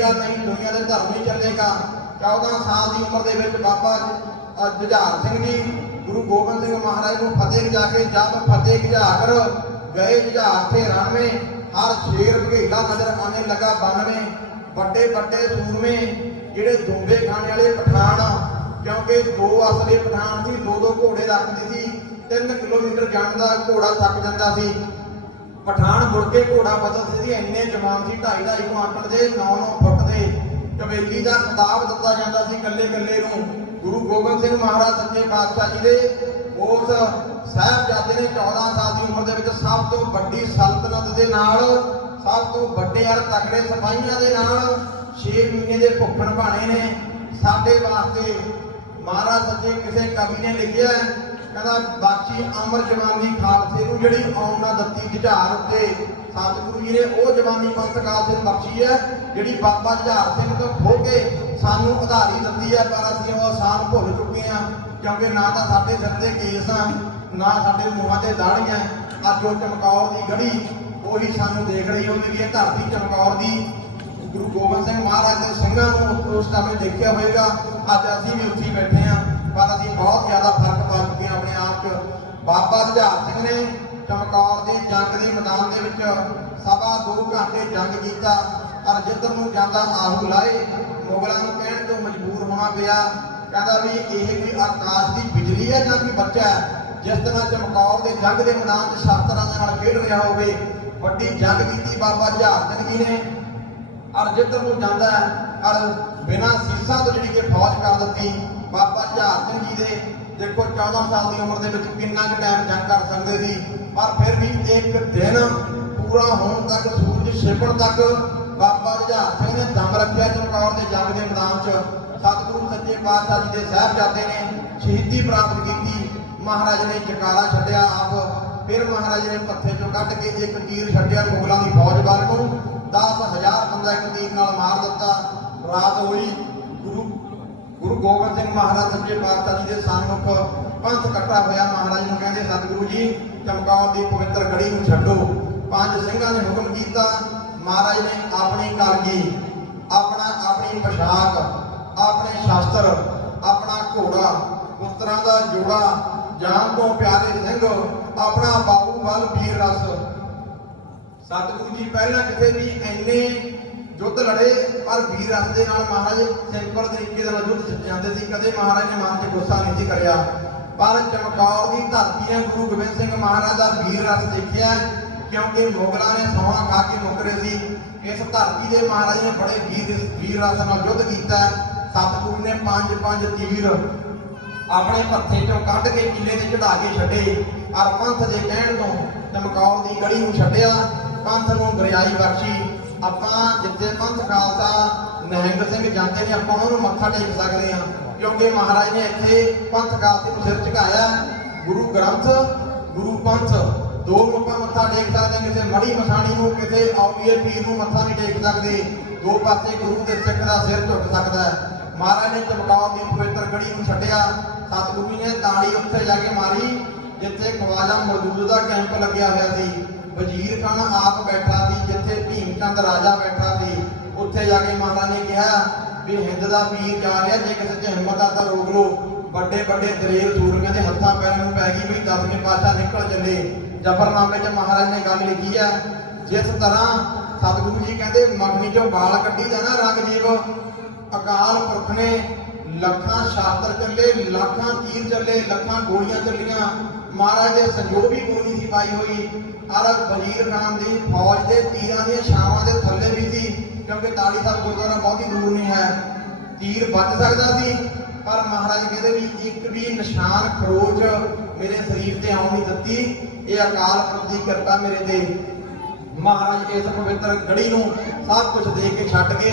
ਚੱਲੇਗਾ ਨਹੀਂ ਦੁਨੀਆ ਦੇ ਧਰਮ ਨਹੀਂ ਚੱਲੇਗਾ 14 ਸਾਲ ਦੀ ਉਮਰ ਦੇ ਵਿੱਚ ਬਾਬਾ ਜੁਝਾਰ ਸਿੰਘ ਜੀ, ਗੁਰੂ ਗੋਬਿੰਦ ਸਿੰਘ ਮਹਾਰਾਜ ਨੂੰ ਫਤਿਹ ਜਾ ਕੇ ਜਦ ਫਤਿਹ ਜੁਝਾਰ ਗਏ ਜੁਝਾਰ ਤੇ ਰਣਵੇਂ ਹਰ ਸ਼ੇਰ ਭਗੇੜਾ ਨਜ਼ਰ ਆਣੇ ਲੱਗਾ 92 ਵੱਡੇ ਵੱਡੇ ਸੂਰਮੇ, ਜਿਹੜੇ ਦੁੰਬੇ ਖਾਣੇ ਵਾਲੇ ਪਠਾਨ ਕਿਉਂਕਿ ਦੋ ਅਸਲੇ ਪਠਾਨ ਸੀ, ਦੋ ਦੋ ਘੋੜੇ ਰੱਖਦੇ ਸੀ 3 ਕਿਲੋਮੀਟਰ ਜਾਣ ਦਾ ਘੋੜਾ ਥੱਕ ਜਾਂਦਾ ਸੀ। ਪਠਾਨ ਮੁੜ ਕੇ ਘੋੜਾ ਬਦਲਦੇ ਸੀ, ਇੰਨੇ ਜਵਾਨ ਸੀ 2.5 2.5 ਕੁਆਂਟਲ ਦੇ 9-9 ਫੁੱਟ ਦੇ ਕਵੇਲੀ ਦਾ ਖਿਤਾਬ ਦਿੱਤਾ ਜਾਂਦਾ ਸੀ ਕੱਲੇ ਕੱਲੇ ਨੂੰ। ਗੁਰੂ ਗੋਬਿੰਦ ਸਿੰਘ ਮਹਾਰਾਜ ਸੱਚੇ ਪਾਤਸ਼ਾਹ ਜੀ ਦੇ, ਉਸ ਸਾਹਿਬਜ਼ਾਦੇ ਨੇ 14 ਸਾਲ ਦੀ ਉਮਰ ਦੇ ਵਿੱਚ ਸਭ ਤੋਂ ਵੱਡੀ ਸਲਤਨਤ ਦੇ ਨਾਲ, ਸਭ ਤੋਂ ਵੱਡੇ ਅਰ ਤਕੜੇ ਸਿਪਾਹੀਆਂ ਦੇ ਨਾਲ 6 ਮਹੀਨੇ ਦੇ ਭੁੱਖਣ ਭਾਣੇ ਨੇ। ਸਾਡੇ ਵਾਸਤੇ ਮਹਾਰਾਜ ਸੱਚੇ ਕਿਸੇ ਕਵੀ ਨੇ ਲਿਖਿਆ ਕਹਿੰਦਾ ਬਾਕੀ ਅਮਰ ਜਵਾਨੀ ਖਾਲਸੇ ਨੂੰ ਜਿਹੜੀ ਆਉਣ ਨਾ ਦਿੱਤੀ ਜੁਝਾਰ ਉੱਤੇ ਸਤਿਗੁਰੂ ਜੀ ਨੇ, ਉਹ ਜਵਾਨੀ ਪੰਥ ਖਾਲਸੇ ਨੂੰ ਬਖਸ਼ੀ ਹੈ, ਜਿਹੜੀ ਬਾਬਾ ਜੁਝਾਰ ਸਿੰਘ ਤੋਂ ਖੋ ਕੇ ਸਾਨੂੰ ਉਧਾਰੀ ਦਿੱਤੀ ਹੈ, ਪਰ ਅਸੀਂ ਉਹ ਆਸਾਨ ਭੁੱਲ ਚੁੱਕੇ ਹਾਂ, ਕਿਉਂਕਿ ਨਾ ਤਾਂ ਸਾਡੇ ਸਿਰ ਤੇ ਕੇਸ ਆ, ਨਾ ਸਾਡੇ ਮੂੰਹਾਂ ਤੇ ਦਾੜੀਆਂ, ਅੱਜ ਉਹ ਚਮਕੌਰ ਦੀ ਗੜੀ, ਉਹੀ ਸਾਨੂੰ ਦੇਖ ਰਹੀ ਹੁੰਦੀ ਵੀ ਇਹ ਧਰਤੀ ਚਮਕੌਰ ਦੀ। ਗੁਰੂ ਗੋਬਿੰਦ ਸਿੰਘ ਮਹਾਰਾਜ ਦੇ ਸਿੰਘਾਂ ਨੂੰ ਉਸ ਸਮੇਂ ਦੇਖਿਆ ਹੋਵੇਗਾ ਅੱਜ ਅਸੀਂ ਵੀ ਉੱਥੇ ਬੈਠੇ ਹਾਂ। ਪਰ ਅਸੀਂ ਬਹੁਤ ਜ਼ਿਆਦਾ ਫ਼ਰਕ ਪਾ ਚੁੱਕੇ ਆਪਣੇ ਆਪ 'ਚ। ਬਾਬਾ ਜੁਝਾਰ ਸਿੰਘ ਨੇ ਚਮਕੌਰ ਦੇ ਜੰਗ ਦੇ ਮੈਦਾਨ ਦੇ ਵਿੱਚ ਸਵਾ ਦੋ ਘੰਟੇ ਜੰਗ ਕੀਤਾ। ਪਰ ਜਿੱਧਰ ਨੂੰ ਜਾਂਦਾ ਆਹੂ ਲਾਏ। ਮੁਗਲਾਂ ਨੂੰ ਕਹਿਣ ਤੋਂ ਮਜਬੂਰ ਹੋਣਾ ਪਿਆ। ਕਹਿੰਦਾ ਵੀ ਇਹ ਵੀ ਆਕਾਸ਼ ਦੀ ਬਿਜਲੀ ਹੈ ਜਾਂ ਕੋਈ ਬੱਚਾ ਜਿਸ ਤਰ੍ਹਾਂ ਚਮਕੌਰ ਦੇ ਜੰਗ ਦੇ ਮੈਦਾਨ 'ਚ ਸ਼ਾਸਤਰਾਂ ਦੇ ਨਾਲ ਖੇਡ ਰਿਹਾ ਹੋਵੇ, ਵੱਡੀ ਜੰਗ ਕੀਤੀ ਬਾਬਾ ਜੁਝਾਰ ਸਿੰਘ ਜੀ ਨੇ। ਔਰ ਜਿੱਧਰ ਨੂੰ ਜਾਂਦਾ ਔਰ ਬਿਨਾਂ ਸੀਸਾਂ ਤੋਂ ਜਿਹੜੀ ਕਿ ਫੌਜ ਕਰ ਦਿੱਤੀ ਬਾਬਾ ਜਹਾਰ ਸਿੰਘ ਜੀ ਦੇ ਦੇਖੋ 14 ਸਾਲ ਦੀ ਉਮਰ ਦੇ ਵਿੱਚ ਕਿੰਨਾ ਕੁ ਟਾਈਮ ਜੰਗ ਕਰ ਸਕਦੇ ਸੀ, ਪਰ ਫਿਰ ਵੀ ਇੱਕ ਦਿਨ ਪੂਰਾ ਹੋਣ ਤੱਕ, ਸੂਰਜ ਛਿਪਣ ਤੱਕ ਬਾਬਾ ਜਹਾਰ ਸਿੰਘ ਨੇ ਦਮ ਰੱਖਿਆ ਚਮਕੌਰ ਦੇ ਜੰਗ ਦੇ ਮੈਦਾਨ 'ਚ। ਸਤਿਗੁਰੂ ਸੱਚੇ ਪਾਤਸ਼ਾਹ ਜੀ ਦੇ ਸਾਹਿਬਜ਼ਾਦੇ ਨੇ ਸ਼ਹੀਦੀ ਪ੍ਰਾਪਤ ਕੀਤੀ। ਮਹਾਰਾਜ ਨੇ ਜਕਾਰਾ ਛੱਡਿਆ ਆਪ। ਫਿਰ ਮਹਾਰਾਜ ਨੇ ਪੱਥੇ ਚੋਂ ਕੱਢ ਕੇ ਇੱਕ ਤੀਰ ਛੱਡਿਆ ਮੁਗਲਾਂ ਦੀ ਫੌਜ ਵੱਲ ਨੂੰ। 10000 ਬੰਦਾ ਇੱਕ ਤੀਰ ਨਾਲ ਮਾਰ ਦਿੱਤਾ। ਰਾਤ ਹੋਈ। ਗੁਰੂ ਗੋਬਿੰਦ ਸਿੰਘ ਮਹਾਰਾਜ ਸੱਚੇ ਪਾਤਸ਼ਾਹ ਜੀ ਦੇ ਸਾਹਮਣੇ ਪੰਥ ਇਕੱਠਾ ਹੋਇਆ। ਮਹਾਰਾਜ ਨੂੰ ਕਹਿੰਦੇ, ਸਤਿਗੁਰੂ ਜੀ, ਚਮਕੌਰ ਦੀ ਪਵਿੱਤਰ ਗੜੀ ਨੂੰ ਛੱਡੋ। ਪੰਜ ਸਿੰਘਾਂ ਨੇ ਹੁਕਮ ਕੀਤਾ, ਮਹਾਰਾਜ ਨੇ ਆਪਣੀ ਕਲਗੀ, ਆਪਣਾ, ਆਪਣੀ ਪੋਸ਼ਾਕ, ਆਪਣੇ ਸ਼ਾਸਤਰ, ਆਪਣਾ ਘੋੜਾ, ਪੁੱਤਰਾਂ ਦਾ ਜੋੜਾ, ਜਾਨ ਤੋਂ ਪਿਆਰੇ ਸਿੰਘ, ਆਪਣਾ ਬਾਬੂ ਵੱਲ ਵੀਰ ਰਸ। ਸਤਿਗੁਰੂ ਜੀ, ਪਹਿਲਾਂ ਕਿਤੇ ਵੀ ਇੰਨੇ ਯੁੱਧ ਲੜੇ, ਪਰ ਵੀਰ ਰਸ ਦੇ ਨਾਲ ਮਹਾਰਾਜ ਸਿੰਪਲ ਤਰੀਕੇ ਦੇ ਨਾਲ ਯੁੱਧ ਜਿੱਤ ਜਾਂਦੇ ਸੀ ਕਦੇ ਮਹਾਰਾਜ ਨੇ ਮਨ 'ਚ ਗੁੱਸਾ ਨਹੀਂ ਸੀ ਕਰਿਆ। ਪਰ ਚਮਕੌਰ ਦੀ ਧਰਤੀ ਨੇ ਗੁਰੂ ਗੋਬਿੰਦ ਸਿੰਘ ਮਹਾਰਾਜ ਦਾ ਵੀਰ ਰਸ ਦੇਖਿਆ ਕਿਉਂਕਿ ਮੁਗਲਾਂ ਨੇ ਸੌਹਾਂ ਖਾ ਕੇ ਮੁਕਰੇ ਸੀ। ਇਸ ਧਰਤੀ ਦੇ ਮਹਾਰਾਜ ਨੇ ਬੜੇ ਵੀਰ ਵੀਰ ਰਸ ਨਾਲ ਯੁੱਧ ਕੀਤਾ ਸਤਿਗੁਰੂ ਨੇ ਪੰਜ ਪੰਜ ਤੀਰ ਆਪਣੇ ਪੱਥੇ ਚੋਂ ਕੱਢ ਕੇ ਕਿਲੇ ਤੇ ਚੜਾ ਕੇ ਛੱਡੇ। ਔਰ ਪੰਥ ਦੇ ਕਹਿਣ ਤੋਂ ਚਮਕੌਰ ਦੀ ਗੜੀ ਨੂੰ ਛੱਡਿਆ, ਪੰਥ ਨੂੰ ਗਰਿਆਈ ਬਖਸ਼ੀ। ਆਪਾਂ ਜਿੱਥੇ ਪੰਥ ਖਾਲਸਾ ਨਿਹੰਗ ਸਿੰਘ ਜਾਂਦੇ ਨੇ, ਆਪਾਂ ਉਹਨਾਂ ਨੂੰ ਮੱਥਾ ਟੇਕ ਸਕਦੇ ਹਾਂ। ਕਿਉਂਕਿ ਮਹਾਰਾਜ ਨੇ ਇੱਥੇ ਪੰਥ ਖਾਲਸੇ ਨੂੰ ਸਿਰ ਝੁਕਾਇਆ। ਗੁਰੂ ਗ੍ਰੰਥ, ਗੁਰੂ ਪੰਥ, ਦੋ ਨੂੰ ਮੱਥਾ ਟੇਕ ਸਕਦੇ, ਕਿਸੇ ਮੜੀ ਮਸਾਣੀ ਨੂੰ, ਕਿਸੇ ਔਲੀਏ ਪੀਰ ਨੂੰ ਮੱਥਾ ਨਹੀਂ ਟੇਕ ਸਕਦੇ। ਦੋ ਪਾਸੇ ਗੁਰੂ ਦੇ ਸਿੱਖ ਦਾ ਸਿਰ ਝੁਕ ਸਕਦਾ ਹੈ। ਮਹਾਰਾਜ ਨੇ ਚਮਕੌਰ ਦੀ ਪਵਿੱਤਰ ਗੜੀ ਨੂੰ ਛੱਡਿਆ। ਸਤਿਗੁਰੂ ਜੀ ਨੇ ਤਾੜੀ ਉੱਥੇ ਜਾ ਕੇ ਮਾਰੀ, ਜਿੱਥੇ ਖਵਾਜਾ ਮੌਜੂਦ ਦਾ ਕੈਂਪ ਲੱਗਿਆ ਹੋਇਆ ਸੀ। ਵਜ਼ੀਰ ਖਾਨ ਆਪ ਬੈਠਾ ਸੀ ਜਿੱਥੇ ਭੀਮ ਰਾਜਾ ਬੈਠਾ ਸੀ। ਉੱਥੇ ਜਾ ਕੇ ਮਾਤਾ ਨੇ ਕਿਹਾ ਵੀ ਹਿੰਦ ਦਾ ਵੀਰ ਜਾ ਰਿਹਾ, ਜੇ ਕਿਸੇ 'ਚ ਹਿੰਮਤ ਆ ਤਾਂ ਰੋਕ ਲੋ ਵੱਡੇ ਵੱਡੇ ਦਲੇਰ ਸੂਰਮਿਆਂ ਦੇ ਹੱਥਾਂ ਪੈਰਾਂ ਨੂੰ ਪੈ ਗਈ ਵੀ ਦਸਵੇਂ ਪਾਤਸ਼ਾਹ ਨਿਕਲ ਚੱਲੇ। ਜਫਰਨਾਮੇ 'ਚ ਮਹਾਰਾਜ ਨੇ ਗੱਲ ਲਿਖੀ ਹੈ ਜਿਸ ਤਰ੍ਹਾਂ ਸਤਿਗੁਰੂ ਜੀ ਕਹਿੰਦੇ ਮਗਨੀ 'ਚੋਂ ਬਾਲ ਕੱਢੀ ਜਾਣਾ ਰੰਗ ਜੀਵ ਅਕਾਲ ਪੁਰਖ ਨੇ ਲੱਖਾਂ ਸ਼ਾਸਤਰ ਚੱਲੇ, ਲੱਖਾਂ ਤੀਰ ਚੱਲੇ, ਲੱਖਾਂ ਗੋਲੀਆਂ ਚੱਲੀਆਂ। ਮਹਾਰਾਜ ਦੇ ਸੰਜੋਗ ਵੀ ਕੋਈ ਨਹੀਂ ਸੀ ਪਾਈ ਹੋਈ। ਅਰ ਵਜ਼ੀਰ ਨਾਮ ਦੀ ਫੌਜ ਦੇ ਤੀਰਾਂ ਦੀਆਂ ਛਾਵਾਂ ਦੇ ਥੱਲੇ ਵੀ ਸੀ, ਕਿਉਂਕਿ ਤਾਲੀ ਸਾਹਿਬ ਗੁਰਦੁਆਰਾ ਬਹੁਤ ਹੀ ਦੂਰ ਨਹੀਂ ਹੈ। ਤੀਰ ਵੱਜ ਸਕਦਾ ਸੀ, ਪਰ ਮਹਾਰਾਜ ਕਹਿੰਦੇ ਵੀ ਇੱਕ ਵੀ ਨਿਸ਼ਾਨ ਖਰੋਚ ਮੇਰੇ ਸਰੀਰ ਤੇ ਆਉਣ ਨਹੀਂ ਦਿੱਤੀ, ਇਹ ਅਕਾਲ ਪੁਰਖ ਦੀ ਕਿਰਪਾ ਮੇਰੇ ਤੇ। ਮਹਾਰਾਜ ਇਸ ਪਵਿੱਤਰ ਗੜੀ ਨੂੰ ਸਭ ਕੁਝ ਦੇ ਕੇ ਛੱਡ ਕੇ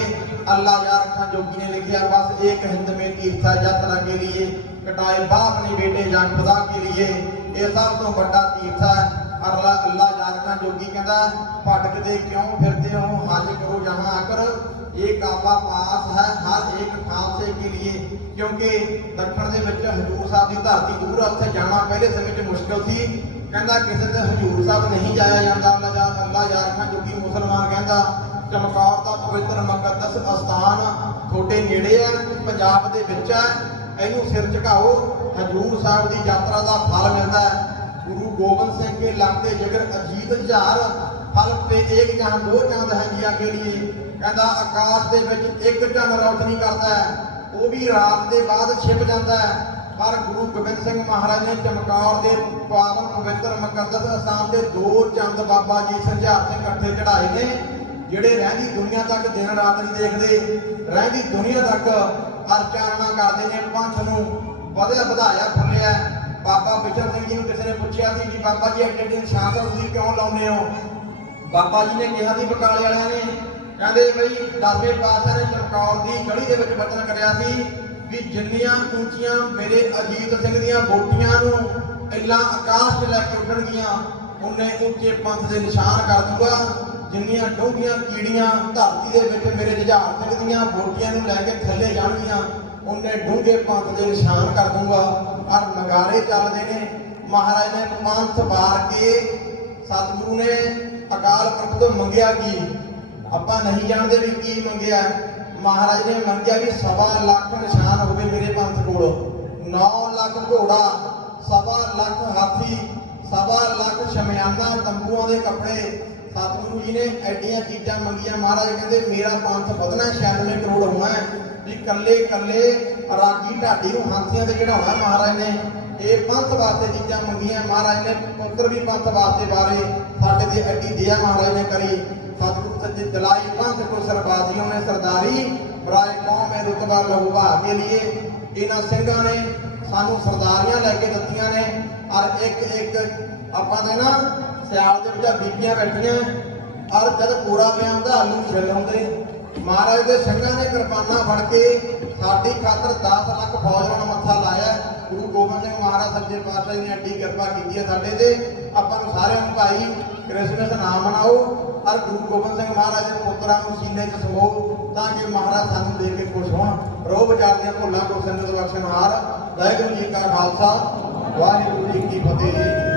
ਅੱਲਾ ਯਾਰ ਖਾਂ ਜੋਗੀ ਨੇ ਲਿਖਿਆ, ਬਸ ਇੱਕ ਹਿੰਦ ਮੇ ਤੀਰਥਾ ਯਾਤਰਾ ਕੇ ਲਈ ਕਟਾਏ ਬਾਪ ਨੇ ਬੇਟੇ ਜਾਨ ਖੁਦਾ ਕੇ ਲਈ ਇਹ ਸਭ ਤੋਂ ਵੱਡਾ ਤੀਰਥਾ ਹੈ। ਅੱਲਾ ਅੱਲਾ ਯਾਰ ਜੋਗੀ ਕਹਿੰਦਾ ਭਟਕਦੇ ਕਿਉਂ ਫਿਰਦੇ ਹੋ, ਹਜ ਕਰੋ ਜਹਾਂ ਆਕਰ ਇਹ ਕਾਬਾ ਪਾਸ ਹੈ, ਹਰ ਇੱਕ ਖਾਲਸੇ ਕੇ लिए ਕਿਉਂਕਿ ਦੱਖਣ ਦੇ ਵਿੱਚ ਹਜੂਰ ਸਾਹਿਬ ਦੀ ਧਰਤੀ ਦੂਰ ਹੈ ਉੱਥੇ ਜਾਣਾ ਪਹਿਲੇ ਸਮੇਂ 'ਚ ਮੁਸ਼ਕਲ ਸੀ। ਕਹਿੰਦਾ ਕਿਸੇ ਤੇ ਹਜੂਰ ਸਾਹਿਬ ਨਹੀਂ ਜਾਇਆ ਜਾਂਦਾ। ਅੱਲਾ ਯਾਰ ਅੱਲਾ ਯਾਰ ਖਾਨ ਜੋਗੀ ਮੁਸਲਮਾਨ ਕਹਿੰਦਾ, ਚਮਕੌਰ ਦਾ ਪਵਿੱਤਰ ਮੁਕੱਦਸ ਅਸਥਾਨ ਤੁਹਾਡੇ ਨੇੜੇ ਹੈ ਪੰਜਾਬ ਦੇ ਵਿੱਚ ਹੈ ਇਹਨੂੰ ਸਿਰ ਝੁਕਾਓ, ਹਜੂਰ ਸਾਹਿਬ ਦੀ ਯਾਤਰਾ ਦਾ ਫਲ ਮਿਲਦਾ ਹੈ। ਗੁਰੂ ਗੋਬਿੰਦ ਸਿੰਘ ਕੇ ਲੱਗਦੇ ਜਿਗਰ ਅਜੀਤ ਜਹਾਰ ਫਲ ਤੇ ਏਕ ਜਹਾਂ ਦੋ ਚੰਦ ਹੈ ਜੀਆ ਕੇ ਲਈ ਕਹਿੰਦਾ ਆਕਾਸ਼ ਦੇ ਵਿੱਚ ਇੱਕ ਚੰਦ ਰੌਸ਼ਨੀ ਕਰਦਾ ਹੈ, ਉਹ ਵੀ ਰਾਤ ਦੇ ਬਾਅਦ ਛਿਪ ਜਾਂਦਾ ਹੈ। ਪਰ ਗੁਰੂ ਗੋਬਿੰਦ ਸਿੰਘ ਮਹਾਰਾਜ ਨੇ ਚਮਕੌਰ ਦੇ ਪਾਵਨ ਪਵਿੱਤਰ ਮੁਕੱਦਸ ਅਸਥਾਨ ਤੇ ਦੋ ਚੰਦ ਬਾਬਾ ਜੀ ਸੰਝਾਰ ਸਿੰਘ ਇਕੱਠੇ ਚੜਾਏ ਨੇ, ਜਿਹੜੇ ਰਹਿੰਦੀ ਦੁਨੀਆ ਤੱਕ ਦਿਨ ਰਾਤ ਨਹੀਂ ਦੇਖਦੇ, ਰਹਿੰਦੀ ਦੁਨੀਆ ਤੱਕ ਅਰਚਾਰਣਾ ਕਰਦੇ ਨੇ, ਪੰਥ ਨੂੰ ਵਧਿਆ ਵਧਾਇਆ ਫੁੱਲਿਆ ਬਾਬਾ ਬਿਸ਼ਨ ਸਿੰਘ ਜੀ ਨੂੰ ਕਿਸੇ ਨੇ ਪੁੱਛਿਆ ਸੀ ਕਿ ਬਾਬਾ ਜੀ ਐਡੇ ਦਿਨ ਸ਼ਾਮ ਨੂੰ ਤੁਸੀਂ ਕਿਉਂ ਲਾਉਂਦੇ ਹੋ? ਬਾਬਾ ਜੀ ਨੇ ਕਿਹਾ ਸੀ ਬਕਾਲੇ ਵਾਲਿਆਂ ਨੇ, ਕਹਿੰਦੇ ਬਈ ਦਸਵੇਂ ਪਾਤਸ਼ਾਹ ਨੇ ਚਮਕੌਰ ਦੀ ਗੜੀ ਦੇ ਵਿੱਚ ਬਚਨ ਕਰਿਆ ਸੀ ਵੀ ਜਿੰਨੀਆਂ ਉੱਚੀਆਂ ਮੇਰੇ ਅਜੀਤ ਸਿੰਘ ਦੀਆਂ ਬੋਟੀਆਂ ਨੂੰ ਇੱਲਾਂ ਆਕਾਸ਼ 'ਚ ਲੈ ਕੇ ਉੱਡਣਗੀਆਂ, ਉਹਨੇ ਉੱਚੇ ਪੰਥ ਦੇ ਨਿਸ਼ਾਨ ਕਰ ਦੂੰਗਾ ਜਿੰਨੀਆਂ ਡੂੰਘੀਆਂ ਕੀੜੀਆਂ ਧਰਤੀ ਦੇ ਵਿੱਚ ਮੇਰੇ ਜੁਝਾਰ ਸਿੰਘ ਦੀਆਂ ਬੋਟੀਆਂ ਨੂੰ ਲੈ ਕੇ ਥੱਲੇ ਜਾਣਗੀਆਂ, ਉਹਨੇ ਡੂੰਘੇ ਪੰਥ ਦੇ ਨਿਸ਼ਾਨ ਕਰ ਦੂੰਗਾ ਔਰ ਨਗਾਰੇ ਚੱਲਦੇ ਨੇ। ਮਹਾਰਾਜ ਨੇ ਪੰਥ ਵਾਰ ਕੇ ਸਤਿਗੁਰੂ ਨੇ ਅਕਾਲ ਪੁਰਖ ਤੋਂ ਮੰਗਿਆ ਕੀ? ਆਪਾਂ ਨਹੀਂ ਜਾਣਦੇ ਵੀ ਕੀ ਮੰਗਿਆ। ਮਹਾਰਾਜ ਨੇ ਮੰਗਿਆ ਵੀ ਸਵਾ ਲੱਖ ਨਿਸ਼ਾਨ ਹੋਵੇ ਮੇਰੇ ਪੰਥ ਕੋਲ। 9 ਲੱਖ ਘੋੜਾ, ਸਵਾ ਲੱਖ ਹਾਥੀ, ਸਵਾ ਲੱਖ ਸ਼ਮਿਆਨਾ, ਤੰਬੂਆਂ ਦੇ ਕੱਪੜੇ। ਸਤਿਗੁਰੂ ਜੀ ਨੇ ਐਡੀਆਂ ਚੀਜ਼ਾਂ ਮੰਗੀਆਂ। ਮਹਾਰਾਜ ਕਹਿੰਦੇ, ਮੇਰਾ ਪੰਥ ਵਧਣਾ 96 ਕਰੋੜ ਹੋਣਾ ਵੀ ਕੱਲੇ ਕੱਲੇ ਰਾਗੀ ਢਾਡੀ ਨੂੰ ਹਾਥੀਆਂ ਤੇ ਚੜਾਉਣਾ ਮਹਾਰਾਜ ਨੇ। ਇਹ ਪੰਥ ਵਾਸਤੇ ਚੀਜ਼ਾਂ ਮੰਗੀਆਂ। ਮਹਾਰਾਜ ਨੇ ਪੁੱਤਰ ਵੀ ਪੰਥ ਵਾਸਤੇ ਬਾਰੇ ਸਾਡੇ ਤੇ ਐਡੀ ਦਿਆ ਮਹਾਰਾਜ ਨੇ ਕਰੀ। ਸਤਿਗੁਰੂ ਸੱਚੇ ਦਿਲਾਈ ਪੰਥ ਕੋ ਸਰਬਾਜ਼ੀਆਂ ਨੇ ਸਰਦਾਰੀ। ਬਰਾਏ ਕੌਮ ਹੈ ਰੁਤਬਾ ਲਹੂਬਾ ਕੇ ਲਈ ਇਹਨਾਂ ਸਿੰਘਾਂ ਨੇ ਸਾਨੂੰ ਸਰਦਾਰੀਆਂ ਲੈ ਕੇ ਦਿੱਤੀਆਂ ਨੇ। ਔਰ ਇੱਕ ਇੱਕ ਆਪਾਂ ਦੇ ਨਾ ਸਿਆਲ ਦੇ ਵਿੱਚ ਬੀਬੀਆਂ ਬੈਠੀਆਂ। ਔਰ ਜਦ ਪੂਰਾ ਪਿਆਮ ਦਾ ਆਲੂ ਛਿਲ ਹੁੰਦੇ ਮਹਾਰਾਜ ਦੇ ਸਿੰਘਾਂ ਨੇ ਕਿਰਪਾਨਾਂ ਫੜ ਕੇ ਸਾਡੀ ਖਾਤਰ 10 ਲੱਖ ਫੌਜ ਨਾਲ ਮੱਥਾ ਲਾਇਆ। ਗੁਰੂ ਗੋਬਿੰਦ ਸਿੰਘ ਮਹਾਰਾਜ ਸੱਜੇ ਪਾਤਸ਼ਾਹ ਨੇ ਅੱਡੀ ਕਿਰਪਾ ਕੀਤੀ ਹੈ ਸਾਡੇ ਤੇ। ਆਪਾਂ ਨੂੰ ਸਾਰਿਆਂ ਨੂੰ ਭਾਈ ਕ੍ਰਿਸਮਸ ਨਾਮ ਮਨਾਓ। ਔਰ ਗੁਰੂ ਗੋਬਿੰਦ ਸਿੰਘ ਮਹਾਰਾਜ ਦੇ ਪੁੱਤਰਾਂ ਨੂੰ ਸੀਨੇ 'ਚ ਸਮੋ ਤਾਂ ਕਿ ਮਹਾਰਾਜ ਸਾਨੂੰ ਦੇਖ ਕੇ ਖੁਸ਼ ਹੋਣ। ਰੋਹ ਵਿਚਾਰ ਦੀਆਂ ਭੁੱਲਾਂ ਕੋ ਸੰਗਤ ਬਖਸ਼ਣ ਹਾਰ। ਵਾਹਿਗੁਰੂ ਜੀ ਕਾ ਖਾਲਸਾ। ਵਾਹਿਗੁਰੂ ਜੀ ਕੀ ਫਤਿਹ। ਜੀ